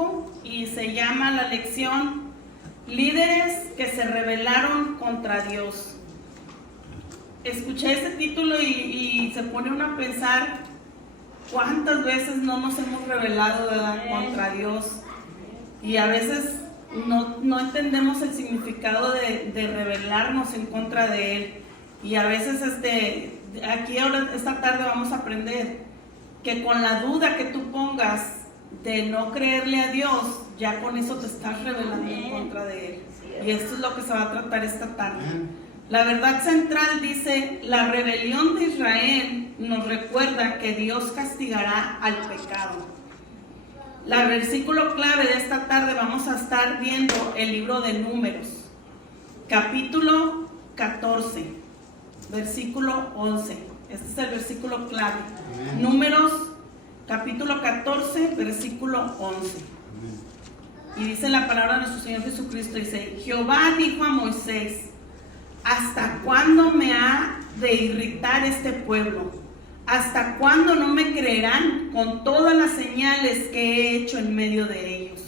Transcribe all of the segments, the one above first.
5 y se llama la lección Líderes que se rebelaron contra Dios. Escuché este título y se pone uno a pensar cuántas veces no nos hemos rebelado, ¿verdad?, contra Dios, y a veces no entendemos el significado de rebelarnos en contra de Él. Y a veces aquí ahora esta tarde vamos a aprender que con la duda que tú pongas de no creerle a Dios, ya con eso te estás rebelando en contra de Él. Y esto es lo que se va a tratar esta tarde. La verdad central dice: la rebelión de Israel nos recuerda que Dios castigará al pecado. El versículo clave de esta tarde vamos a estar viendo el libro de Números, capítulo 14, versículo 11. Este es el versículo clave. Amén. Números, capítulo 14, versículo 11. Amén. Y dice la palabra de nuestro Señor Jesucristo, dice: Jehová dijo a Moisés: ¿hasta cuándo me ha de irritar este pueblo? ¿Hasta cuándo no me creerán con todas las señales que he hecho en medio de ellos?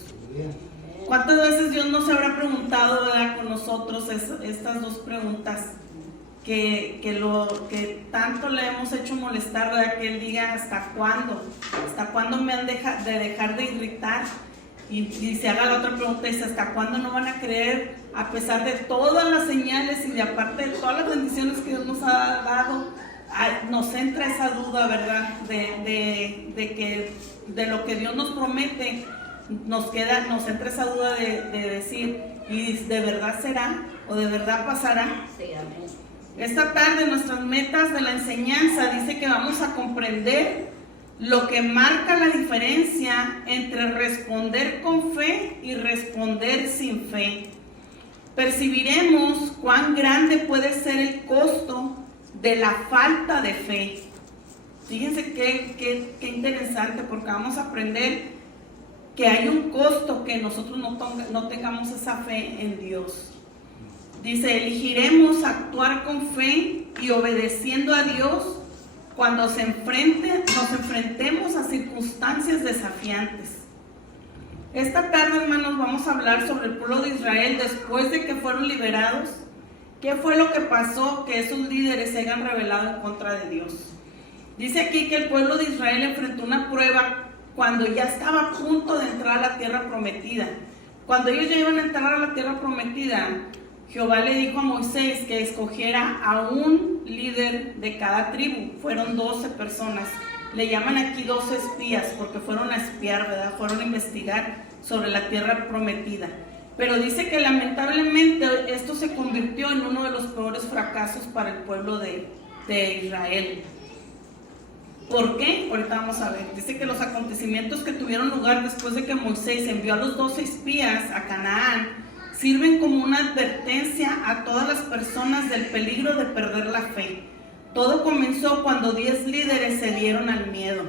¿Cuántas veces Dios nos habrá preguntado, ¿verdad?, con nosotros estas dos preguntas que tanto le hemos hecho molestar, ¿verdad? Que Él diga: ¿hasta cuándo? ¿Hasta cuándo me han de dejar de irritar? Y se haga la otra pregunta, dice: ¿hasta cuándo no van a creer a pesar de todas las señales y de aparte de todas las bendiciones que Dios nos ha dado? Nos entra esa duda, ¿verdad? De lo que Dios nos promete, nos entra esa duda de decir: ¿y de verdad será? ¿O de verdad pasará? Sí, amén. Esta tarde nuestras metas de la enseñanza dice que vamos a comprender lo que marca la diferencia entre responder con fe y responder sin fe. Percibiremos cuán grande puede ser el costo de la falta de fe. Fíjense qué interesante, porque vamos a aprender que hay un costo que nosotros no tengamos esa fe en Dios. Dice: elegiremos actuar con fe y obedeciendo a Dios cuando nos enfrentemos a circunstancias desafiantes. Esta tarde, hermanos, vamos a hablar sobre el pueblo de Israel después de que fueron liberados. ¿Qué fue lo que pasó que esos líderes se hayan rebelado en contra de Dios? Dice aquí que el pueblo de Israel enfrentó una prueba cuando ya estaba a punto de entrar a la tierra prometida. Cuando ellos ya iban a entrar a la tierra prometida, Jehová le dijo a Moisés que escogiera a un líder de cada tribu. Fueron 12 personas. Le llaman aquí 12 espías porque fueron a espiar, ¿verdad? Fueron a investigar sobre la tierra prometida. Pero dice que lamentablemente esto se convirtió en uno de los peores fracasos para el pueblo de Israel. ¿Por qué? Ahorita vamos a ver. Dice que los acontecimientos que tuvieron lugar después de que Moisés envió a los 12 espías a Canaán sirven como una advertencia a todas las personas del peligro de perder la fe. Todo comenzó cuando 10 líderes se dieron al miedo.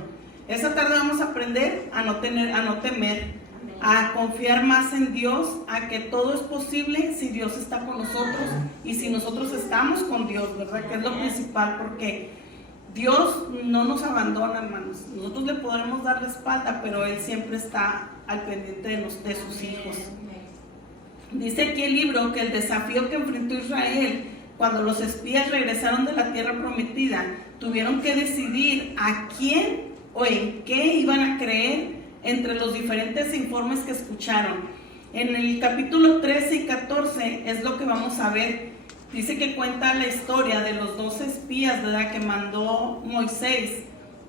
Esta tarde vamos a aprender a no temer, a confiar más en Dios, a que todo es posible si Dios está con nosotros y si nosotros estamos con Dios, ¿verdad? Que es lo principal, porque Dios no nos abandona, hermanos. Nosotros le podremos dar la espalda, pero Él siempre está al pendiente de sus hijos. Dice aquí el libro que el desafío que enfrentó Israel cuando los espías regresaron de la tierra prometida, tuvieron que decidir a quién o en qué iban a creer entre los diferentes informes que escucharon. En el capítulo 13 y 14 es lo que vamos a ver. Dice que cuenta la historia de los 12 espías, ¿verdad?, que mandó Moisés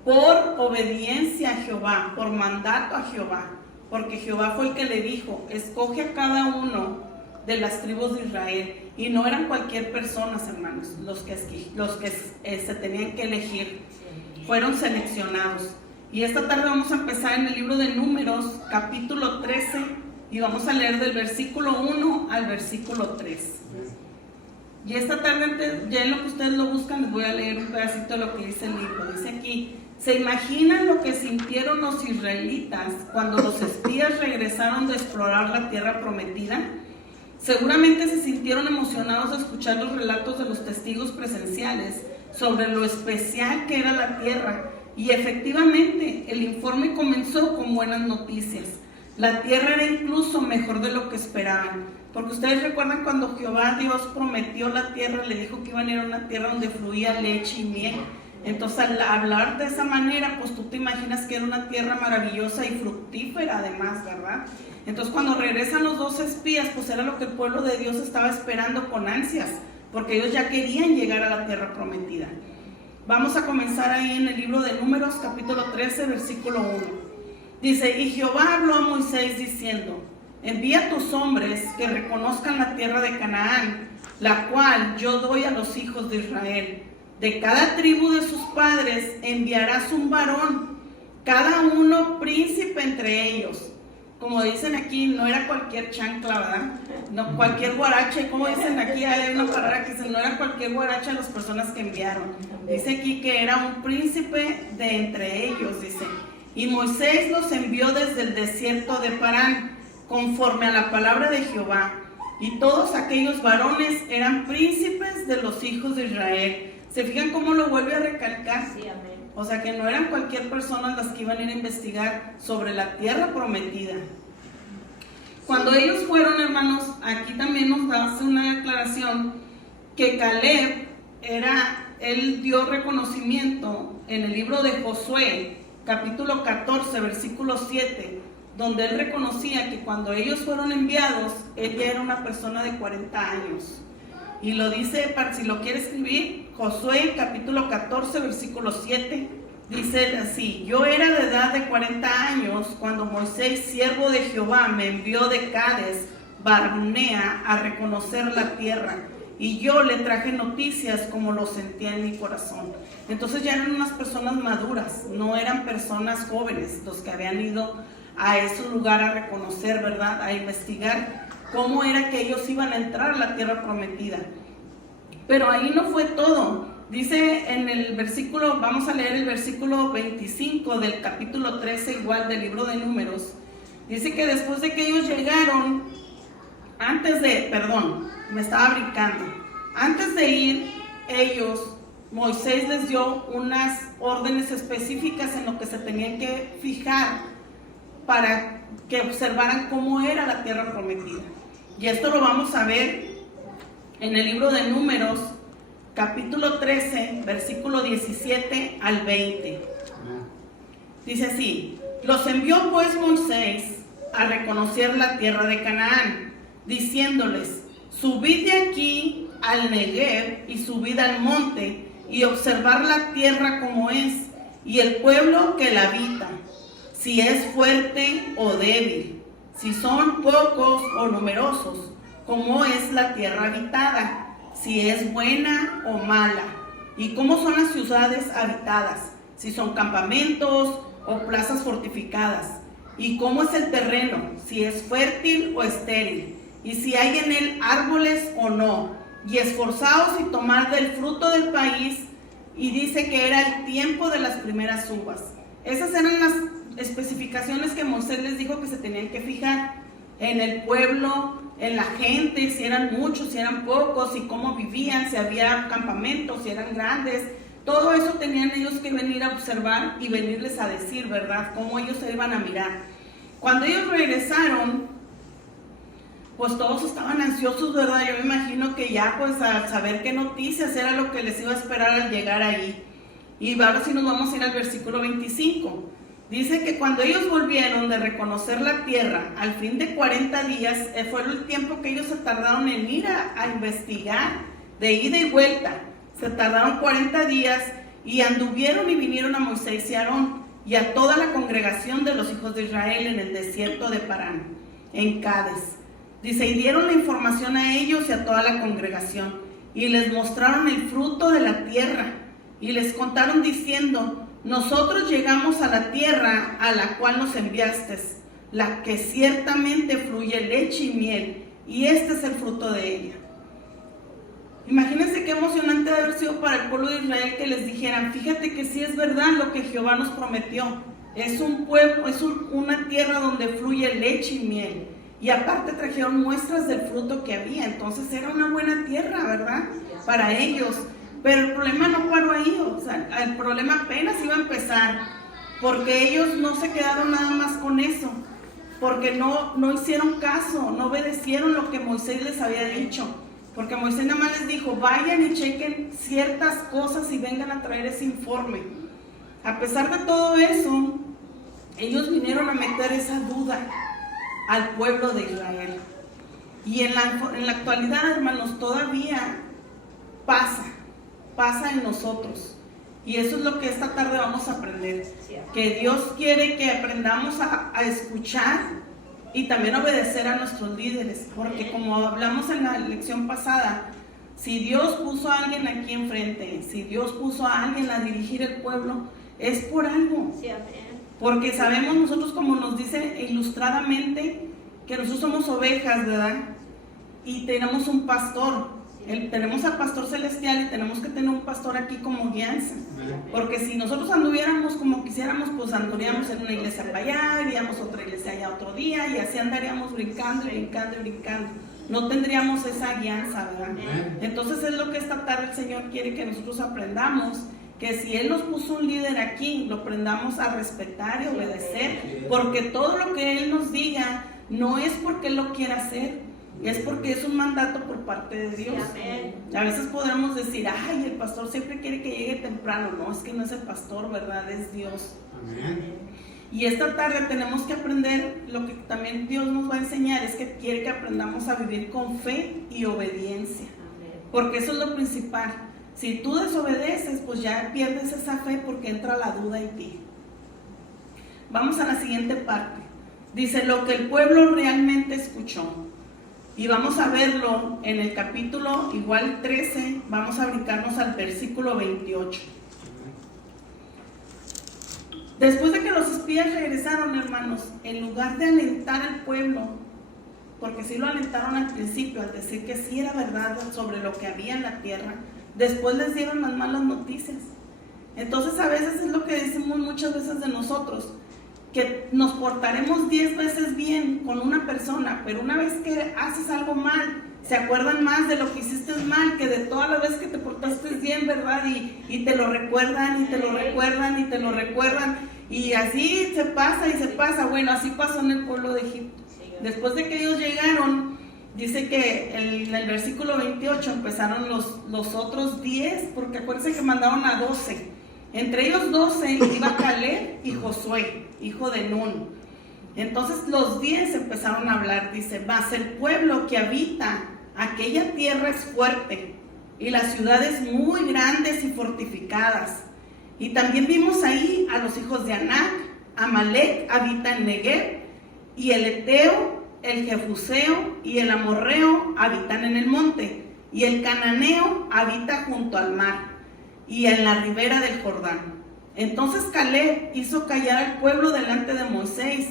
por obediencia a Jehová, por mandato a Jehová, porque Jehová fue el que le dijo: escoge a cada uno de las tribus de Israel. Y no eran cualquier persona, hermanos, los que se tenían que elegir, fueron seleccionados. Y esta tarde vamos a empezar en el libro de Números, capítulo 13, y vamos a leer del versículo 1 al versículo 3. Y esta tarde, ya en lo que ustedes lo buscan, les voy a leer un pedacito de lo que dice el libro. Dice aquí: ¿se imaginan lo que sintieron los israelitas cuando los espías regresaron de explorar la tierra prometida? Seguramente se sintieron emocionados de escuchar los relatos de los testigos presenciales sobre lo especial que era la tierra. Y efectivamente, el informe comenzó con buenas noticias. La tierra era incluso mejor de lo que esperaban. Porque ustedes recuerdan cuando Jehová Dios prometió la tierra, le dijo que iban a ir a una tierra donde fluía leche y miel. Entonces al hablar de esa manera, pues tú te imaginas que era una tierra maravillosa y fructífera además, ¿verdad? Entonces cuando regresan los 2 espías, pues era lo que el pueblo de Dios estaba esperando con ansias, porque ellos ya querían llegar a la tierra prometida. Vamos a comenzar ahí en el libro de Números, capítulo 13, versículo 1. Dice, y Jehová habló a Moisés diciendo, envía tus hombres que reconozcan la tierra de Canaán, la cual yo doy a los hijos de Israel. De cada tribu de sus padres enviarás un varón, cada uno príncipe entre ellos. Como dicen aquí, no era cualquier chancla, ¿verdad? No cualquier guarache, como dicen aquí, hay una palabra que dice, no era cualquier guarache a las personas que enviaron. Dice aquí que era un príncipe de entre ellos, dice. Y Moisés los envió desde el desierto de Parán, conforme a la palabra de Jehová. Y todos aquellos varones eran príncipes de los hijos de Israel. ¿Se fijan cómo lo vuelve a recalcar? Sí, amén. O sea que no eran cualquier persona las que iban a ir a investigar sobre la tierra prometida. Cuando ellos fueron, hermanos, aquí también nos hace una aclaración que Caleb él dio reconocimiento en el libro de Josué, capítulo 14, versículo 7, donde él reconocía que cuando ellos fueron enviados, él ya era una persona de 40 años. Y lo dice, si lo quiere escribir, Josué capítulo 14, versículo 7, dice así, yo era de edad de 40 años cuando Moisés, siervo de Jehová, me envió de Cades, Barnea, a reconocer la tierra. Y yo le traje noticias como lo sentía en mi corazón. Entonces ya eran unas personas maduras, no eran personas jóvenes los que habían ido a ese lugar a reconocer, ¿verdad? A investigar cómo era que ellos iban a entrar a la tierra prometida. Pero ahí no fue todo. Dice en el versículo, vamos a leer el versículo 25 del capítulo 13 igual del libro de Números. Dice que después de que ellos llegaron, antes de ir ellos, Moisés les dio unas órdenes específicas en lo que se tenían que fijar para que observaran cómo era la tierra prometida. Y esto lo vamos a ver en el libro de Números, capítulo 13, versículo 17 al 20. Dice así, los envió pues Moisés a reconocer la tierra de Canaán, diciéndoles, subid de aquí al Negev y subid al monte y observar la tierra como es, y el pueblo que la habita, si es fuerte o débil, si son pocos o numerosos, cómo es la tierra habitada, si es buena o mala, y cómo son las ciudades habitadas, si son campamentos o plazas fortificadas, y cómo es el terreno, si es fértil o estéril, y si hay en él árboles o no, y esforzaos y tomad del fruto del país. Y dice que era el tiempo de las primeras uvas. Esas eran las especificaciones que Moisés les dijo que se tenían que fijar en el pueblo, en la gente, si eran muchos, si eran pocos, y cómo vivían, si había campamentos, si eran grandes. Todo eso tenían ellos que venir a observar y venirles a decir, ¿verdad?, cómo ellos se iban a mirar. Cuando ellos regresaron, pues todos estaban ansiosos, ¿verdad? Yo me imagino que ya pues a saber qué noticias era lo que les iba a esperar al llegar ahí. Y ahora sí nos vamos a ir al versículo 25. Dice que cuando ellos volvieron de reconocer la tierra, al fin de 40 días, fue el tiempo que ellos se tardaron en ir a investigar, de ida y vuelta. Se tardaron 40 días y anduvieron y vinieron a Moisés y a Aarón y a toda la congregación de los hijos de Israel en el desierto de Parán, en Cades. Dice, y dieron la información a ellos y a toda la congregación, y les mostraron el fruto de la tierra, y les contaron diciendo, nosotros llegamos a la tierra a la cual nos enviaste, la que ciertamente fluye leche y miel, y este es el fruto de ella. Imagínense qué emocionante de haber sido para el pueblo de Israel que les dijeran, fíjate que sí es verdad lo que Jehová nos prometió, es un pueblo, es una tierra donde fluye leche y miel. Y aparte trajeron muestras del fruto que había, entonces era una buena tierra, ¿verdad?, para ellos. Pero el problema no paró ahí, o sea, el problema apenas iba a empezar, porque ellos no se quedaron nada más con eso. porque no hicieron caso, no obedecieron lo que Moisés les había dicho. Porque Moisés nada más les dijo, vayan y chequen ciertas cosas y vengan a traer ese informe. A pesar de todo eso, ellos vinieron a meter esa duda al pueblo de Israel. Y en la actualidad, hermanos, todavía pasa en nosotros. Y eso es lo que esta tarde vamos a aprender. Que Dios quiere que aprendamos a escuchar y también obedecer a nuestros líderes. Porque como hablamos en la lección pasada, si Dios puso a alguien aquí enfrente, si Dios puso a alguien a dirigir el pueblo, es por algo. Porque sabemos nosotros, como nos dice ilustradamente, que nosotros somos ovejas, ¿verdad? Y tenemos un pastor. Tenemos al pastor celestial y tenemos que tener un pastor aquí como guianza. Porque si nosotros anduviéramos como quisiéramos, pues andaríamos en una iglesia para allá, iríamos a otra iglesia allá otro día, y así andaríamos brincando y brincando y brincando. No tendríamos esa guianza, ¿verdad? Entonces es lo que esta tarde el Señor quiere que nosotros aprendamos, que si Él nos puso un líder aquí, lo aprendamos a respetar y obedecer, porque todo lo que Él nos diga no es porque Él lo quiera hacer, es porque es un mandato por parte de Dios. A veces podemos decir, ay, el pastor siempre quiere que llegue temprano. No, es que no es el pastor, ¿verdad? Es Dios. Amén. Y esta tarde tenemos que aprender lo que también Dios nos va a enseñar, es que quiere que aprendamos a vivir con fe y obediencia. Porque eso es lo principal. Si tú desobedeces, pues ya pierdes esa fe porque entra la duda en ti. Vamos a la siguiente parte. Dice, lo que el pueblo realmente escuchó. Y vamos a verlo en el capítulo igual 13, vamos a brincarnos al versículo 28. Después de que los espías regresaron, hermanos, en lugar de alentar al pueblo, porque sí lo alentaron al principio, al decir que sí era verdad sobre lo que había en la tierra, después les dieron las malas noticias. Entonces a veces es lo que decimos muchas veces de nosotros, que nos portaremos 10 veces bien con una persona, pero una vez que haces algo mal, se acuerdan más de lo que hiciste mal que de toda la vez que te portaste bien, ¿verdad? Y te lo recuerdan, y te lo recuerdan, y te lo recuerdan, y así se pasa y se pasa. Bueno, así pasó en el pueblo de Egipto. Después de que ellos llegaron, dice que en el versículo 28 empezaron los otros 10, porque acuérdense que mandaron a 12. Entre ellos 12 iba Caleb y Josué, hijo de Nun. Entonces los 10 empezaron a hablar, dice, mas el pueblo que habita aquella tierra es fuerte, y las ciudades muy grandes y fortificadas. Y también vimos ahí a los hijos de Anac. Amalek habita en Negev, y el Eteo, el Jebuseo y el Amorreo habitan en el monte, y el Cananeo habita junto al mar y en la ribera del Jordán. Entonces Caleb hizo callar al pueblo delante de Moisés.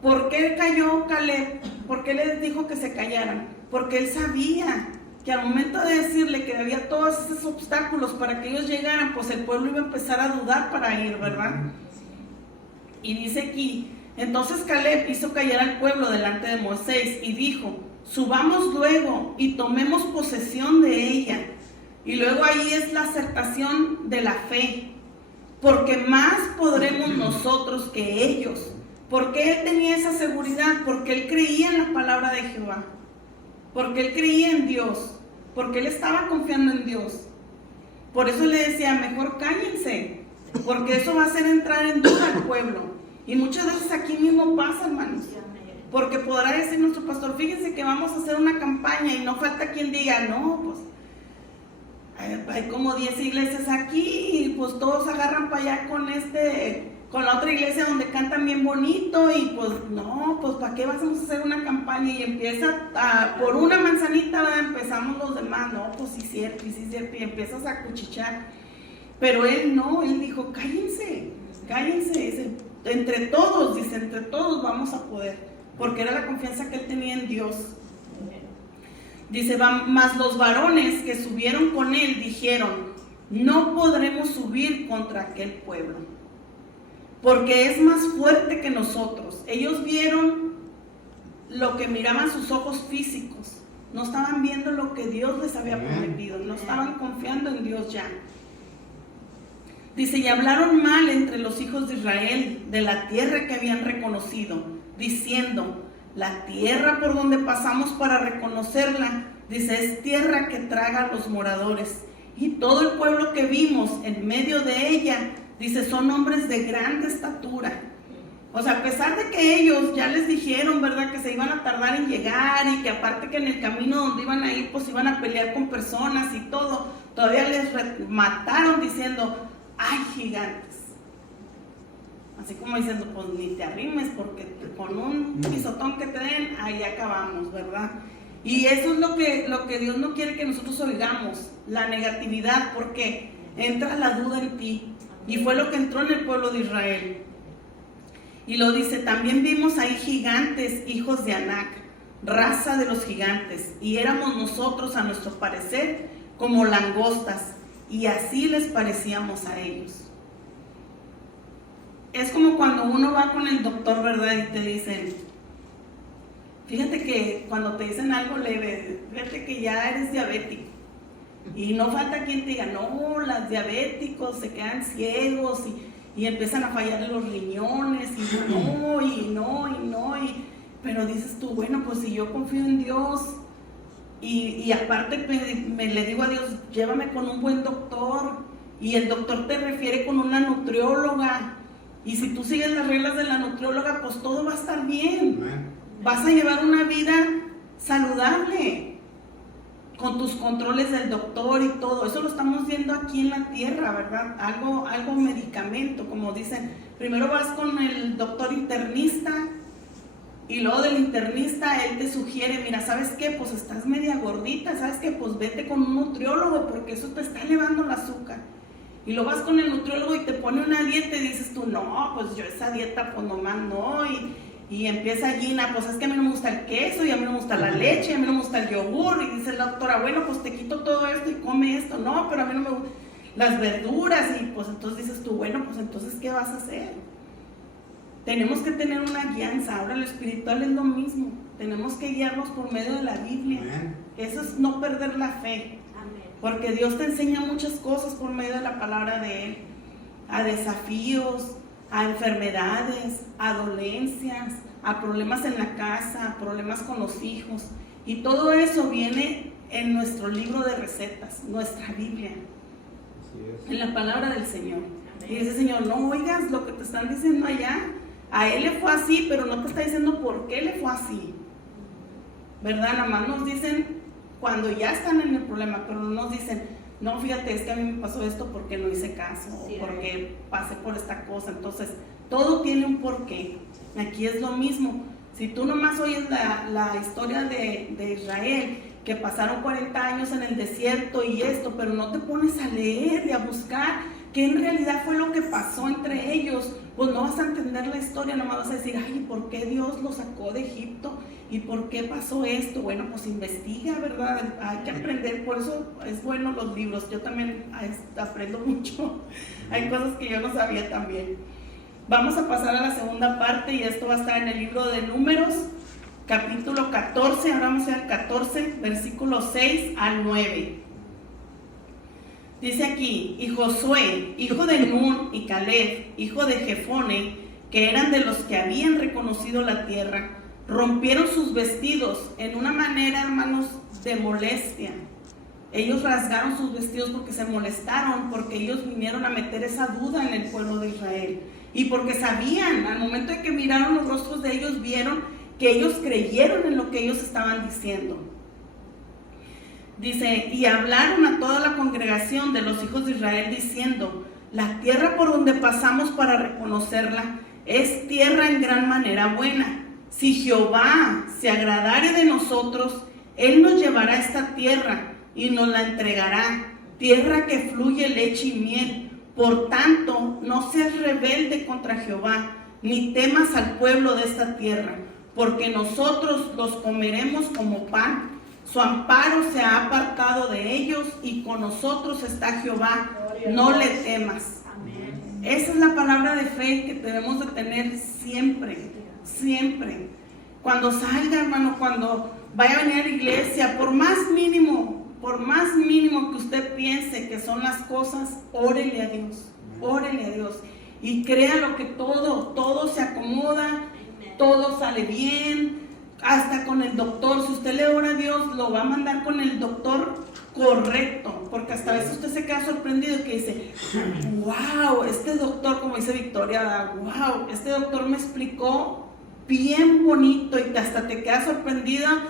¿Por qué calló Caleb? ¿Por qué les dijo que se callaran? Porque él sabía que al momento de decirle que había todos esos obstáculos para que ellos llegaran, pues el pueblo iba a empezar a dudar para ir, ¿verdad? Y dice aquí, entonces Caleb hizo callar al pueblo delante de Moisés y dijo, subamos luego y tomemos posesión de ella. Y luego ahí es la acertación de la fe, porque más podremos nosotros que ellos. Porque él tenía esa seguridad, porque él creía en la palabra de Jehová, porque él creía en Dios, porque él estaba confiando en Dios. Por eso le decía, mejor cállense, porque eso va a hacer entrar en duda al pueblo. Y muchas veces aquí mismo pasa, hermanos, porque podrá decir nuestro pastor, fíjense que vamos a hacer una campaña y no falta quien diga, no, pues hay como 10 iglesias aquí y pues todos agarran para allá con la otra iglesia donde cantan bien bonito, y pues no, pues ¿para qué vamos a hacer una campaña? Y empieza por una manzanita, ¿verdad? Empezamos los demás, no, pues sí cierto, y empiezas a cuchichear. Pero él no, él dijo, cállense, dice, entre todos vamos a poder, porque era la confianza que él tenía en Dios. Dice, mas los varones que subieron con él dijeron, no podremos subir contra aquel pueblo, porque es más fuerte que nosotros. Ellos vieron lo que miraban sus ojos físicos, no estaban viendo lo que Dios les había prometido, no estaban confiando en Dios ya. Dice, y hablaron mal entre los hijos de Israel de la tierra que habían reconocido, diciendo: la tierra por donde pasamos para reconocerla, dice, es tierra que traga a los moradores. Y todo el pueblo que vimos en medio de ella, dice, son hombres de grande estatura. O sea, a pesar de que ellos ya les dijeron, ¿verdad?, que se iban a tardar en llegar y que aparte que en el camino donde iban a ir, pues iban a pelear con personas y todo, todavía les mataron diciendo: ¡ay, gigantes! Así como diciendo, pues ni te arrimes porque con un pisotón que te den, ahí acabamos, ¿verdad? Y eso es lo que Dios no quiere que nosotros oigamos, la negatividad, porque entra la duda en ti. Y fue lo que entró en el pueblo de Israel. Y lo dice, también vimos ahí gigantes, hijos de Anac, raza de los gigantes, y éramos nosotros, a nuestro parecer, como langostas, y así les parecíamos a ellos. Es como cuando uno va con el doctor, ¿verdad? Y te dicen, fíjate que cuando te dicen algo leve, fíjate que ya eres diabético. Y no falta quien te diga, no, los diabéticos se quedan ciegos y empiezan a fallar los riñones, pero dices tú, bueno, pues si yo confío en Dios, y aparte le digo a Dios, llévame con un buen doctor, y el doctor te refiere con una nutrióloga, y si tú sigues las reglas de la nutrióloga, pues todo va a estar bien. Vas a llevar una vida saludable, con tus controles del doctor y todo. Eso lo estamos viendo aquí en la tierra, ¿verdad? Algo medicamento, como dicen. Primero vas con el doctor internista, y luego del internista él te sugiere, mira, ¿sabes qué? Pues estás media gordita, ¿sabes qué? Pues vete con un nutriólogo porque eso te está elevando el azúcar. Y luego vas con el nutriólogo y te pone una dieta y dices tú, no, pues yo esa dieta pues nomás no, y empieza Gina, pues es que a mí no me gusta el queso, y a mí no me gusta la leche, y a mí no me gusta el yogur, y dice la doctora, bueno, pues te quito todo esto y come esto, no, pero a mí no me gustan las verduras, y pues entonces dices tú, bueno, pues entonces ¿qué vas a hacer? Tenemos que tener una guianza. Ahora lo espiritual es lo mismo, tenemos que guiarnos por medio de la Biblia. Eso es no perder la fe, porque Dios te enseña muchas cosas por medio de la palabra de Él, a desafíos, a enfermedades, a dolencias, a problemas en la casa, a problemas con los hijos, y todo eso viene en nuestro libro de recetas, nuestra Biblia, en la palabra del Señor. Y dice, Señor, no oigas lo que te están diciendo allá, a él le fue así, pero no te está diciendo por qué le fue así, ¿verdad? Nada más nos dicen cuando ya están en el problema, pero no nos dicen, no, fíjate, es que a mí me pasó esto porque no hice caso, o porque pasé por esta cosa. Entonces, todo tiene un porqué. Aquí es lo mismo. Si tú nomás oyes la historia de Israel, que pasaron 40 años en el desierto y esto, pero no te pones a leer y a buscar qué en realidad fue lo que pasó entre ellos, pues no vas a entender la historia, nomás vas a decir, ay, ¿por qué Dios los sacó de Egipto? ¿Y por qué pasó esto? Bueno, pues investiga, ¿verdad? Hay que aprender, por eso es bueno los libros. Yo también aprendo mucho. Hay cosas que yo no sabía también. Vamos a pasar a la segunda parte, y esto va a estar en el libro de Números, capítulo 14. Ahora vamos a ir al 14, versículos 6 al 9. Dice aquí, y Josué, hijo de Nun, y Caleb, hijo de Jefone, que eran de los que habían reconocido la tierra, rompieron sus vestidos en una manera, hermanos, de molestia. Ellos rasgaron sus vestidos porque se molestaron, porque ellos vinieron a meter esa duda en el pueblo de Israel, y porque sabían, al momento de que miraron los rostros de ellos, vieron que ellos creyeron en lo que ellos estaban diciendo. Dice, y hablaron a toda la congregación de los hijos de Israel diciendo, la tierra por donde pasamos para reconocerla es tierra en gran manera buena. Si Jehová se agradare de nosotros, Él nos llevará a esta tierra y nos la entregará, tierra que fluye leche y miel. Por tanto, no seas rebelde contra Jehová, ni temas al pueblo de esta tierra, porque nosotros los comeremos como pan. Su amparo se ha apartado de ellos, y con nosotros está Jehová, no le temas. Amén. Esa es la palabra de fe que debemos de tener siempre, siempre. Cuando salga, hermano, cuando vaya a venir a la iglesia, por más mínimo que usted piense que son las cosas, órele a Dios, y créalo que todo se acomoda todo sale bien, hasta con el doctor. Si usted le ora a Dios, lo va a mandar con el doctor correcto, porque hasta a veces usted se queda sorprendido que dice, wow, este doctor, como dice Victoria, wow, este doctor me explicó bien bonito, y hasta te quedas sorprendida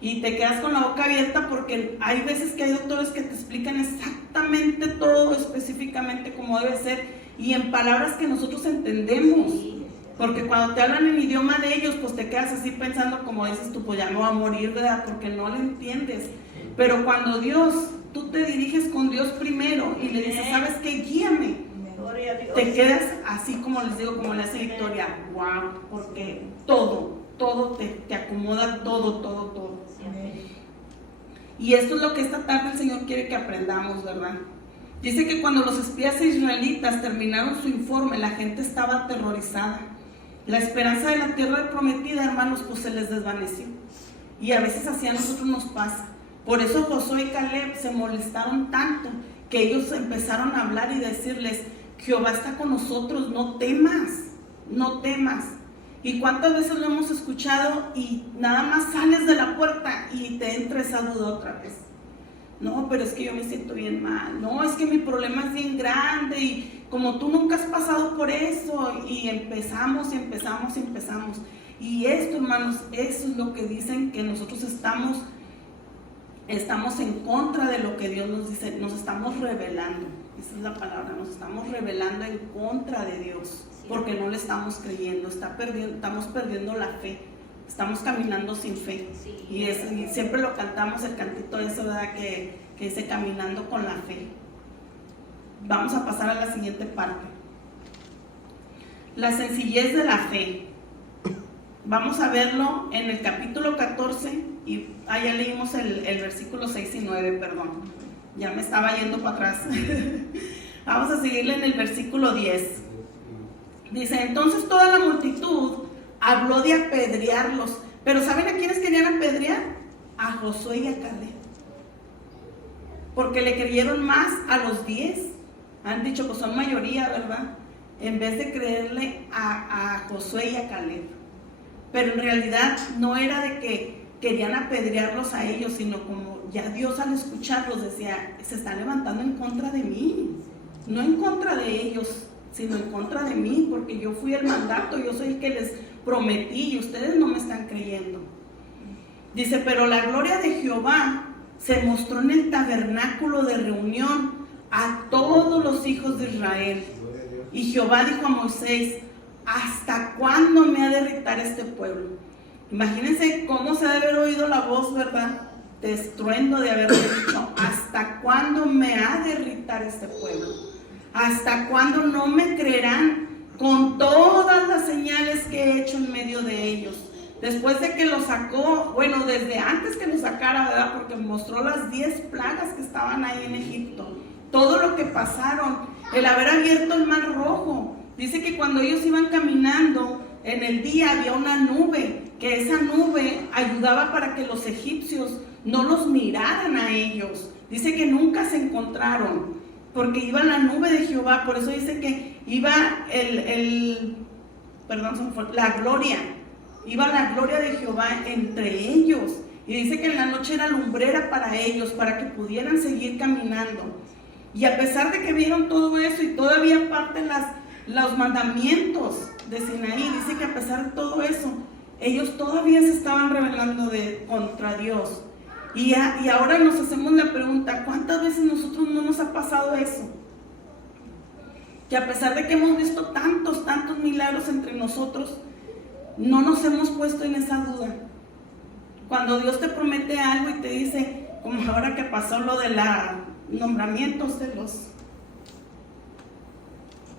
y te quedas con la boca abierta, porque hay veces que hay doctores que te explican exactamente todo, específicamente como debe ser, y en palabras que nosotros entendemos. Porque cuando te hablan en idioma de ellos, pues te quedas así pensando, como dices tú, pues ya me voy a morir, ¿verdad? Porque no le entiendes. Pero cuando tú te diriges con Dios primero y le dices, ¿sabes qué? Guíame. Te quedas así, como les digo, como le hace Victoria, wow, porque todo te acomoda, todo. Y esto es lo que esta tarde el Señor quiere que aprendamos, ¿verdad? Dice que cuando los espías israelitas terminaron su informe, la gente estaba aterrorizada. La esperanza de la tierra prometida, hermanos, pues se les desvaneció. Y a veces así a nosotros nos pasa. Por eso Josué y Caleb se molestaron tanto que ellos empezaron a hablar y decirles, Jehová está con nosotros, no temas. ¿Y cuántas veces lo hemos escuchado y nada más sales de la puerta y te entra esa duda otra vez? No, pero es que yo me siento bien mal. No, es que mi problema es bien grande y como tú nunca has pasado por eso. Y empezamos. Y esto, hermanos, eso es lo que dicen, que nosotros estamos en contra de lo que Dios nos dice. Nos estamos rebelando. Esa es la palabra. Nos estamos rebelando en contra de Dios. Porque no le estamos creyendo. Estamos perdiendo la fe. Estamos caminando sin fe. Y siempre lo cantamos, el cantito ese, ¿verdad? Que dice caminando con la fe. Vamos a pasar a la siguiente parte. La sencillez de la fe. Vamos a verlo en el capítulo 14. Y ya leímos el versículo 6 y 9, perdón. Ya me estaba yendo para atrás. Vamos a seguirle en el versículo 10. Dice, entonces toda la multitud habló de apedrearlos. Pero ¿saben a quiénes querían apedrear? A Josué y a Caleb. Porque le creyeron más a los 10. Han dicho que son mayoría, ¿verdad? En vez de creerle a Josué y a Caleb. Pero en realidad no era de que querían apedrearlos a ellos, sino como ya Dios al escucharlos decía, se está levantando en contra de mí. No en contra de ellos, sino en contra de mí, porque yo fui el mandato, yo soy el que les prometí y ustedes no me están creyendo. Dice, pero la gloria de Jehová se mostró en el tabernáculo de reunión a todos los hijos de Israel. Y Jehová dijo a Moisés, ¿hasta cuándo me ha de irritar este pueblo? Imagínense cómo se ha de haber oído la voz, ¿verdad? De estruendo, de haberle dicho, ¿hasta cuándo me ha de irritar este pueblo? ¿Hasta cuándo no me creerán con todas las señales que he hecho en medio de ellos? Después de que lo sacó, bueno, desde antes que lo sacara, ¿verdad? Porque mostró las 10 plagas que estaban ahí en Egipto. Todo lo que pasaron, el haber abierto el mar rojo. Dice que cuando ellos iban caminando, en el día había una nube, que esa nube ayudaba para que los egipcios no los miraran a ellos. Dice que nunca se encontraron, porque iba la nube de Jehová. Por eso dice que iba la gloria. Iba la gloria de Jehová entre ellos. Y dice que en la noche era lumbrera para ellos, para que pudieran seguir caminando. Y a pesar de que vieron todo eso y todavía parten los mandamientos de Sinaí, dice que a pesar de todo eso, ellos todavía se estaban rebelando contra Dios. Y ahora nos hacemos la pregunta, ¿cuántas veces nosotros no nos ha pasado eso? Que a pesar de que hemos visto tantos milagros entre nosotros, no nos hemos puesto en esa duda. Cuando Dios te promete algo y te dice, como ahora que pasó lo de los nombramientos de los...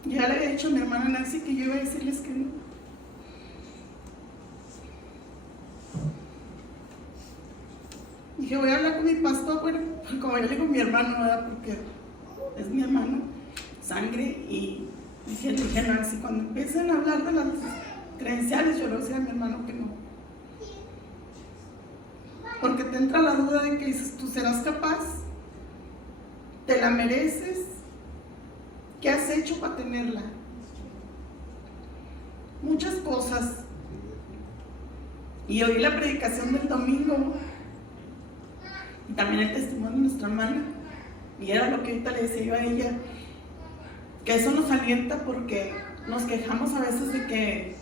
Ya le había dicho a mi hermana Nancy que yo iba a decirles que no. Dije, voy a hablar con mi pastor, bueno, como yo le digo mi hermano, ¿verdad? Porque es mi hermano, sangre, y dije, Nancy, cuando empiecen a hablar de las credenciales, yo le decía a mi hermano que no. Porque te entra la duda de que dices, ¿tú serás capaz? ¿Te la mereces? ¿Qué has hecho para tenerla? Muchas cosas. Y oí la predicación del domingo y también el testimonio de nuestra hermana. Y era lo que ahorita le decía yo a ella, que eso nos alienta porque nos quejamos a veces de que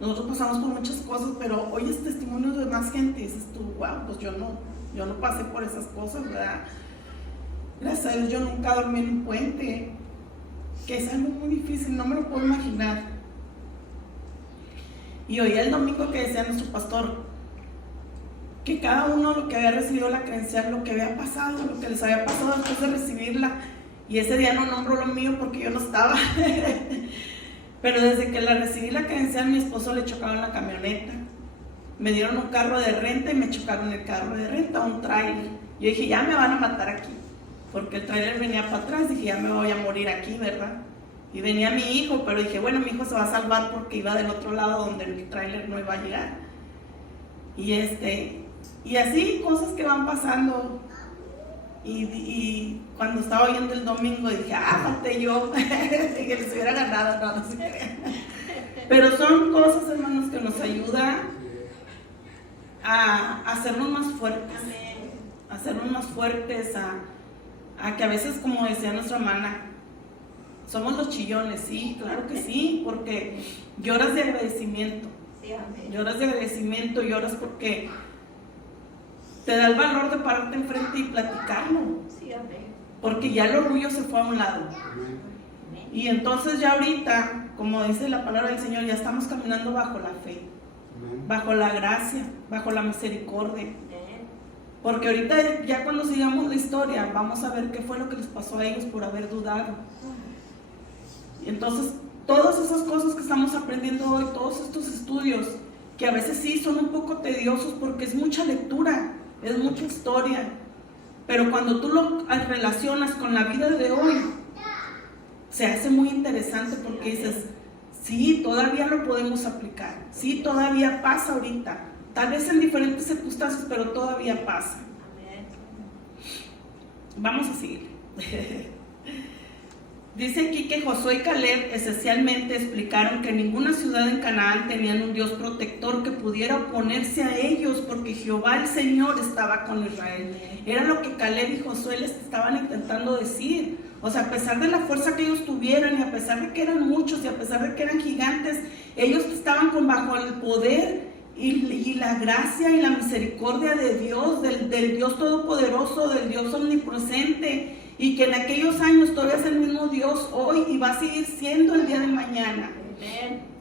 nosotros pasamos por muchas cosas, pero oyes testimonios de más gente y dices tú, wow, pues yo no pasé por esas cosas, ¿verdad? Gracias a Dios yo nunca dormí en un puente, que es algo muy difícil, no me lo puedo imaginar. Y oí el domingo que decía nuestro pastor que cada uno lo que había recibido la credencial, lo que había pasado, lo que les había pasado después de recibirla, y ese día no nombro lo mío porque yo no estaba. Pero desde que la recibí la credencial, mi esposo le chocaron la camioneta, me dieron un carro de renta y me chocaron el carro de renta, un tráiler. Yo dije, ya me van a matar aquí, porque el tráiler venía para atrás, dije, ya me voy a morir aquí, ¿verdad? Y venía mi hijo, pero dije, bueno, mi hijo se va a salvar porque iba del otro lado donde el tráiler no iba a llegar. Y así cosas que van pasando. Y cuando estaba oyendo el domingo dije, falté yo, que les hubiera ganado, no sé. Pero son cosas, hermanos, que nos ayudan a hacernos más fuertes, a hacernos más fuertes, a que a veces, como decía nuestra hermana, somos los chillones, sí, claro que sí, porque lloras de agradecimiento, lloras porque te da el valor de pararte enfrente y platicarlo, porque ya el orgullo se fue a un lado. Y entonces ya ahorita, como dice la palabra del Señor, ya estamos caminando bajo la fe, bajo la gracia, bajo la misericordia. Porque ahorita ya cuando sigamos la historia vamos a ver qué fue lo que les pasó a ellos por haber dudado. Y entonces todas esas cosas que estamos aprendiendo hoy, todos estos estudios, que a veces sí son un poco tediosos porque es mucha lectura, es mucha historia, pero cuando tú lo relacionas con la vida de hoy, se hace muy interesante porque dices, sí, todavía lo podemos aplicar, sí, todavía pasa ahorita, tal vez en diferentes circunstancias, pero todavía pasa. Vamos a seguir. Dice aquí que Josué y Caleb esencialmente explicaron que ninguna ciudad en Canaán tenían un Dios protector que pudiera oponerse a ellos, porque Jehová el Señor estaba con Israel. Era lo que Caleb y Josué les estaban intentando decir. O sea, a pesar de la fuerza que ellos tuvieran, y a pesar de que eran muchos, y a pesar de que eran gigantes, ellos estaban bajo el poder y la gracia y la misericordia de Dios, del Dios todopoderoso, del Dios omnipresente, y que en aquellos años todavía es el mismo Dios hoy y va a seguir siendo el día de mañana.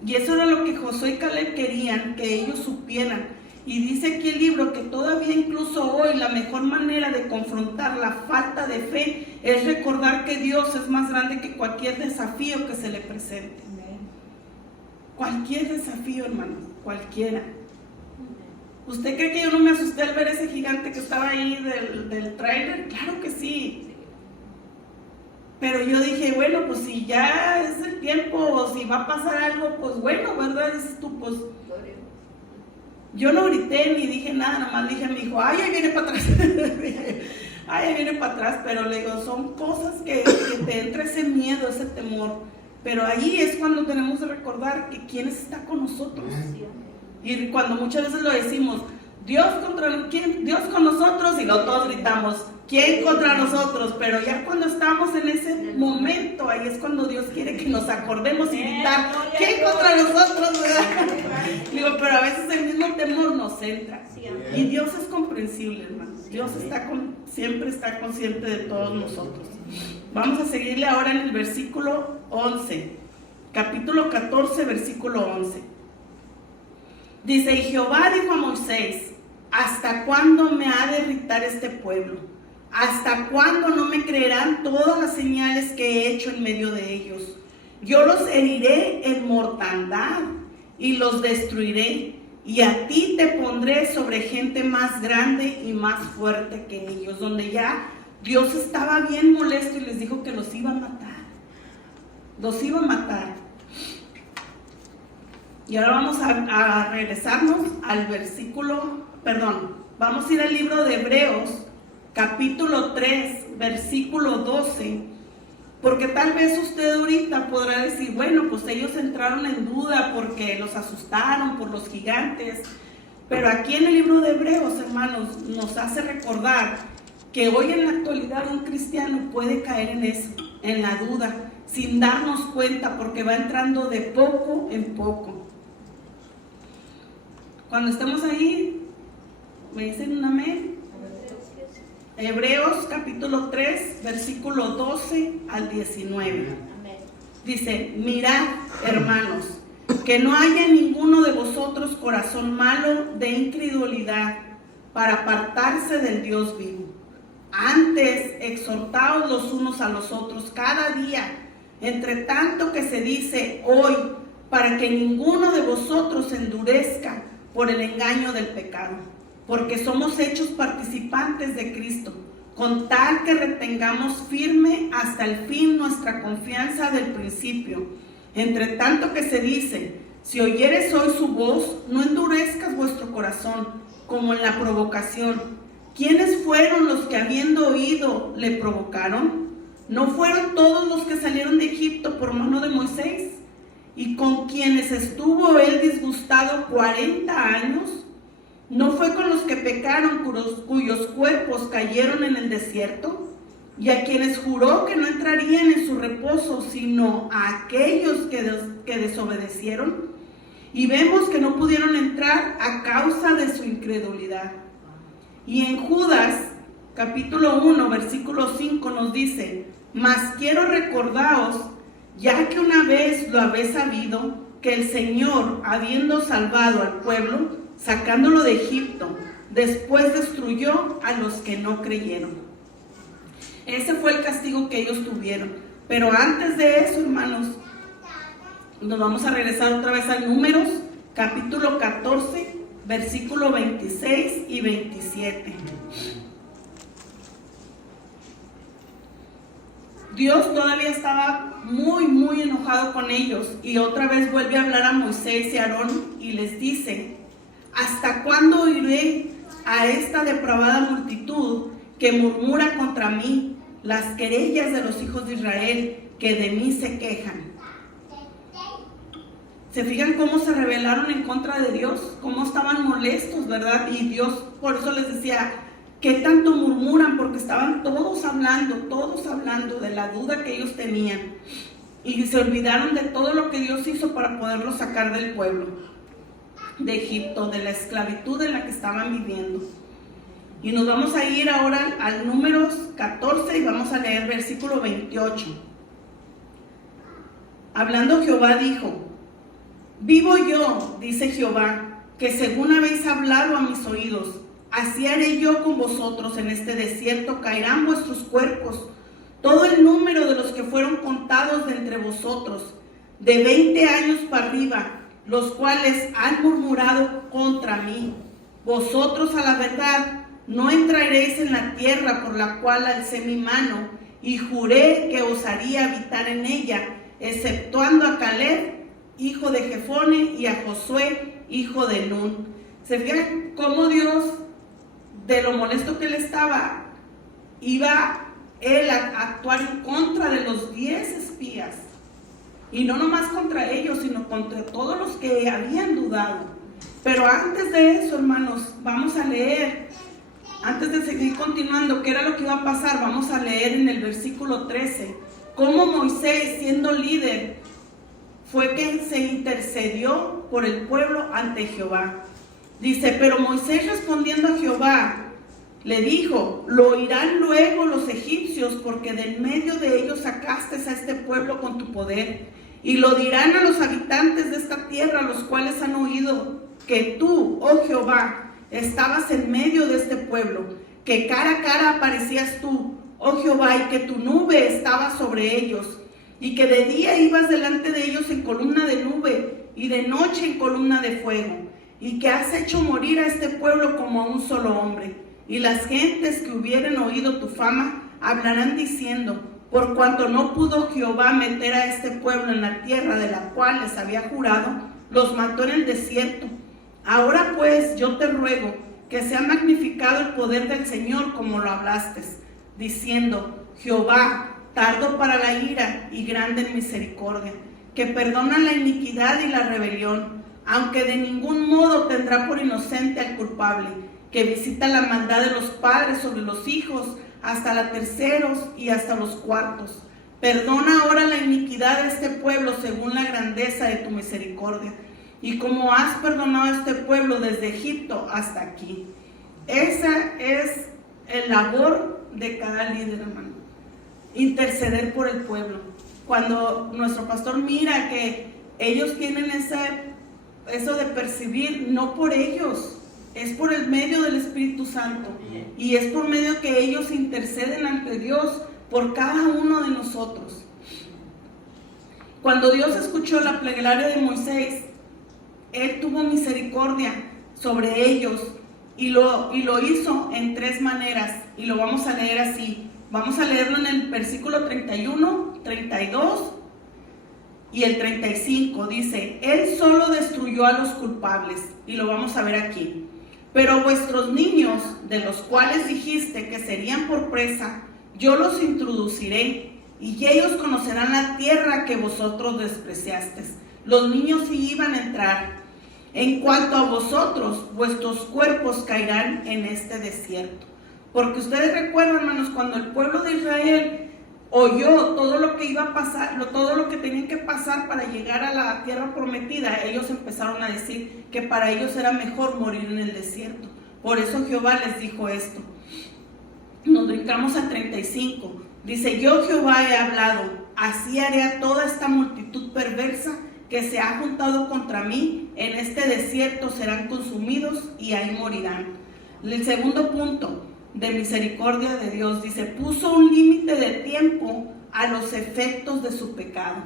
Y eso era lo que Josué y Caleb querían, que ellos supieran. Y dice aquí el libro que todavía incluso hoy la mejor manera de confrontar la falta de fe es recordar que Dios es más grande que cualquier desafío que se le presente. Cualquier desafío, hermanos, cualquiera. ¿Usted cree que yo no me asusté al ver ese gigante que estaba ahí del tráiler? Claro que sí. Pero yo dije, bueno, pues si ya es el tiempo, o si va a pasar algo, pues bueno, ¿verdad? Dices tú, pues... Yo no grité ni dije nada, nomás dije a mi hijo, ay, ahí viene para atrás. Ay, ahí viene para atrás, pero le digo, son cosas que te entra ese miedo, ese temor. Pero ahí es cuando tenemos que recordar que quién está con nosotros. Y cuando muchas veces lo decimos, Dios con nosotros, y luego todos gritamos, ¿quién contra nosotros? Pero ya cuando estamos en ese momento, ahí es cuando Dios quiere que nos acordemos y gritar, ¿quién contra nosotros? Digo, pero a veces el mismo temor nos entra. Y Dios es comprensible, hermanos. Dios siempre está consciente de todos nosotros. Vamos a seguirle ahora en el versículo 11, capítulo 14, versículo 11. Dice, y Jehová dijo a Moisés, ¿hasta cuándo me ha de irritar este pueblo? ¿Hasta cuándo no me creerán todas las señales que he hecho en medio de ellos? Yo los heriré en mortandad y los destruiré, y a ti te pondré sobre gente más grande y más fuerte que ellos. Donde ya Dios estaba bien molesto y les dijo que los iba a matar. Los iba a matar. Y ahora vamos a regresarnos al vamos a ir al libro de Hebreos, capítulo 3, versículo 12, porque tal vez usted ahorita podrá decir, bueno, pues ellos entraron en duda porque los asustaron por los gigantes, Pero aquí en el libro de Hebreos, hermanos, nos hace recordar que hoy en la actualidad un cristiano puede caer en eso, en la duda, sin darnos cuenta, porque va entrando de poco en poco. Cuando estemos ahí, ¿me dicen un amén? Hebreos capítulo 3, versículo 12 al 19. Dice: mirad, hermanos, que no haya en ninguno de vosotros corazón malo de incredulidad para apartarse del Dios vivo. Antes, exhortaos los unos a los otros cada día, entre tanto que se dice hoy, para que ninguno de vosotros se endurezca por el engaño del pecado, porque somos hechos participantes de Cristo, con tal que retengamos firme hasta el fin nuestra confianza del principio. Entre tanto que se dice, si oyeres hoy su voz, no endurezcas vuestro corazón, como en la provocación. ¿Quiénes fueron los que habiendo oído le provocaron? ¿No fueron todos los que salieron de Egipto por mano de Moisés? ¿Y con quienes estuvo él disgustado 40 años? ¿No fue con los que pecaron, cuyos cuerpos cayeron en el desierto? Y a quienes juró que no entrarían en su reposo, sino a aquellos que desobedecieron. Y vemos que no pudieron entrar a causa de su incredulidad. Y en Judas, capítulo 1, versículo 5 nos dice: mas quiero recordaos, ya que una vez lo habéis sabido, que el Señor, habiendo salvado al pueblo, sacándolo de Egipto, después destruyó a los que no creyeron. Ese fue el castigo que ellos tuvieron. Pero antes de eso, hermanos, nos vamos a regresar otra vez a Números, capítulo 14, versículo 26 y 27. Dios todavía estaba muy enojado con ellos, y otra vez vuelve a hablar a Moisés y a Aarón y les dice: ¿hasta cuándo oiré a esta depravada multitud que murmura contra mí las querellas de los hijos de Israel, que de mí se quejan? ¿Se fijan cómo se rebelaron en contra de Dios? ¿Cómo estaban molestos, verdad? Y Dios por eso les decía: ¿qué tanto murmuran? Porque estaban todos hablando de la duda que ellos tenían, y se olvidaron de todo lo que Dios hizo para poderlos sacar del pueblo de Egipto, de la esclavitud en la que estaban viviendo. Y nos vamos a ir ahora al Números 14 y vamos a leer versículo 28. Hablando Jehová dijo: vivo yo, dice Jehová, que según habéis hablado a mis oídos, así haré yo con vosotros en este desierto. Caerán vuestros cuerpos, todo el número de los que fueron contados de entre vosotros, de 20 años para arriba, los cuales han murmurado contra mí. Vosotros a la verdad no entraréis en la tierra por la cual alcé mi mano y juré que os haría habitar en ella, exceptuando a Caleb, hijo de Jefone, y a Josué, hijo de Nun. ¿Se fijan cómo Dios, de lo molesto que él estaba, iba él a actuar en contra de los 10 espías? Y no nomás contra ellos, sino contra todos los que habían dudado. Pero antes de eso, hermanos, vamos a leer, antes de seguir continuando, ¿qué era lo que iba a pasar? Vamos a leer en el versículo 13, cómo Moisés, siendo líder, fue que se intercedió por el pueblo ante Jehová. Dice: pero Moisés respondiendo a Jehová, le dijo: lo oirán luego los egipcios, porque de en medio de ellos sacaste a este pueblo con tu poder. Y lo dirán a los habitantes de esta tierra, los cuales han oído que tú, oh Jehová, estabas en medio de este pueblo, que cara a cara aparecías tú, oh Jehová, y que tu nube estaba sobre ellos, y que de día ibas delante de ellos en columna de nube, y de noche en columna de fuego, y que has hecho morir a este pueblo como a un solo hombre. Y las gentes que hubieren oído tu fama hablarán diciendo: por cuanto no pudo Jehová meter a este pueblo en la tierra de la cual les había jurado, los mató en el desierto. Ahora pues yo te ruego que sea magnificado el poder del Señor como lo hablaste, diciendo: Jehová, tardo para la ira y grande en misericordia, que perdona la iniquidad y la rebelión, aunque de ningún modo tendrá por inocente al culpable, que visita la maldad de los padres sobre los hijos, hasta los terceros y hasta los cuartos. Perdona ahora la iniquidad de este pueblo según la grandeza de tu misericordia, y como has perdonado a este pueblo desde Egipto hasta aquí. Esa es el labor de cada líder, hermano. Interceder por el pueblo. Cuando nuestro pastor mira que ellos tienen eso de percibir, no por ellos, es por el medio del Espíritu Santo, y es por medio que ellos interceden ante Dios por cada uno de nosotros. Cuando Dios escuchó la plegaria de Moisés, Él tuvo misericordia sobre ellos y lo hizo en 3 maneras, y lo vamos a leer así. Vamos a leerlo en el versículo 31, 32 y el 35. Dice: Él solo destruyó a los culpables, y lo vamos a ver aquí. Pero vuestros niños, de los cuales dijiste que serían por presa, yo los introduciré, y ellos conocerán la tierra que vosotros despreciasteis. Los niños sí iban a entrar. En cuanto a vosotros, vuestros cuerpos caerán en este desierto. Porque ustedes recuerdan, hermanos, cuando el pueblo de Israel oyó todo lo que iba a pasar, todo lo que tenían que pasar para llegar a la tierra prometida, ellos empezaron a decir que para ellos era mejor morir en el desierto. Por eso Jehová les dijo esto. Nos brincamos al 35. Dice: yo Jehová he hablado, así haré a toda esta multitud perversa que se ha juntado contra mí, en este desierto serán consumidos y ahí morirán. El segundo punto de misericordia de Dios, dice: puso un límite de tiempo a los efectos de su pecado.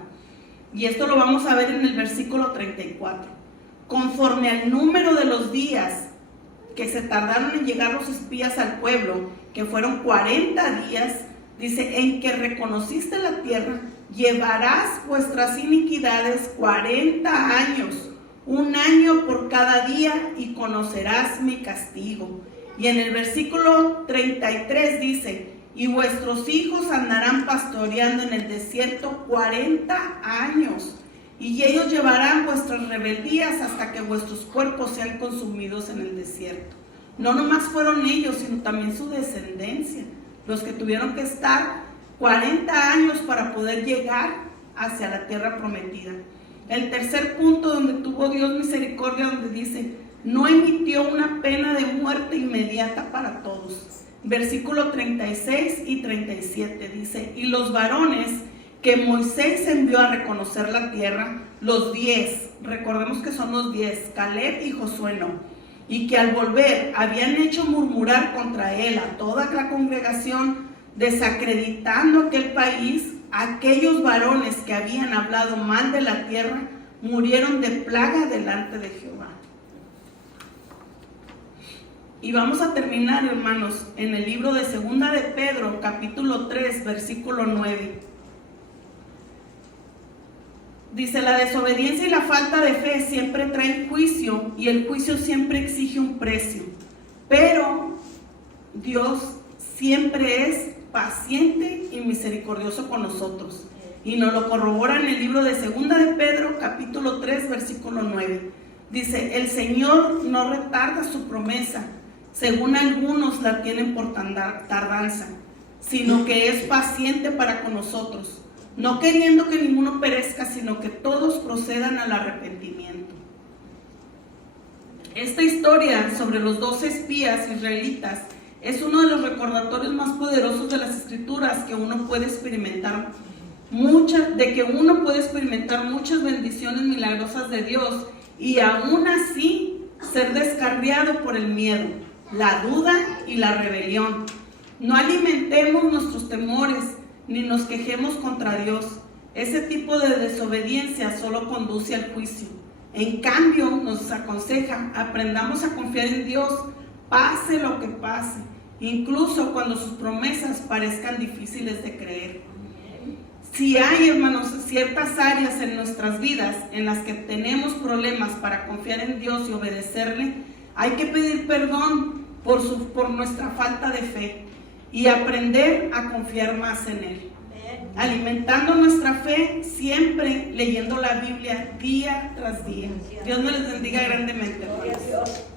Y esto lo vamos a ver en el versículo 34. Conforme al número de los días que se tardaron en llegar los espías al pueblo, que fueron 40 días, dice: en que reconociste la tierra, llevarás vuestras iniquidades 40 años, 1 año por cada día, y conocerás mi castigo. Y en el versículo 33 dice: y vuestros hijos andarán pastoreando en el desierto 40 años, y ellos llevarán vuestras rebeldías hasta que vuestros cuerpos sean consumidos en el desierto. No nomás fueron ellos, sino también su descendencia, los que tuvieron que estar 40 años para poder llegar hacia la tierra prometida. El tercer punto donde tuvo Dios misericordia, donde dice: no emitió una pena de muerte inmediata para todos. Versículo 36 y 37 dice: y los varones que Moisés envió a reconocer la tierra, los 10, recordemos que son los 10, Caleb y Josué no, y que al volver habían hecho murmurar contra él a toda la congregación, desacreditando aquel país, aquellos varones que habían hablado mal de la tierra murieron de plaga delante de Jehová. Y vamos a terminar, hermanos, en el libro de Segunda de Pedro, capítulo 3, versículo 9. Dice: la desobediencia y la falta de fe siempre traen juicio, y el juicio siempre exige un precio. Pero Dios siempre es paciente y misericordioso con nosotros. Y nos lo corrobora en el libro de Segunda de Pedro, capítulo 3, versículo 9. Dice: el Señor no retarda su promesa, según algunos la tienen por tardanza, sino que es paciente para con nosotros, no queriendo que ninguno perezca, sino que todos procedan al arrepentimiento. Esta historia sobre los 12 espías israelitas es uno de los recordatorios más poderosos de las Escrituras, que uno puede experimentar muchas bendiciones milagrosas de Dios, y aún así ser descarriado por el miedo, la duda y la rebelión. No alimentemos nuestros temores, ni nos quejemos contra Dios. Ese tipo de desobediencia solo conduce al juicio. En cambio, nos aconseja: aprendamos a confiar en Dios, pase lo que pase, incluso cuando sus promesas parezcan difíciles de creer. Si hay, hermanos, ciertas áreas en nuestras vidas en las que tenemos problemas para confiar en Dios y obedecerle, hay que pedir perdón por nuestra falta de fe y aprender a confiar más en Él. alimentando nuestra fe, siempre leyendo la Biblia día tras día. Dios me les bendiga grandemente, hermanos.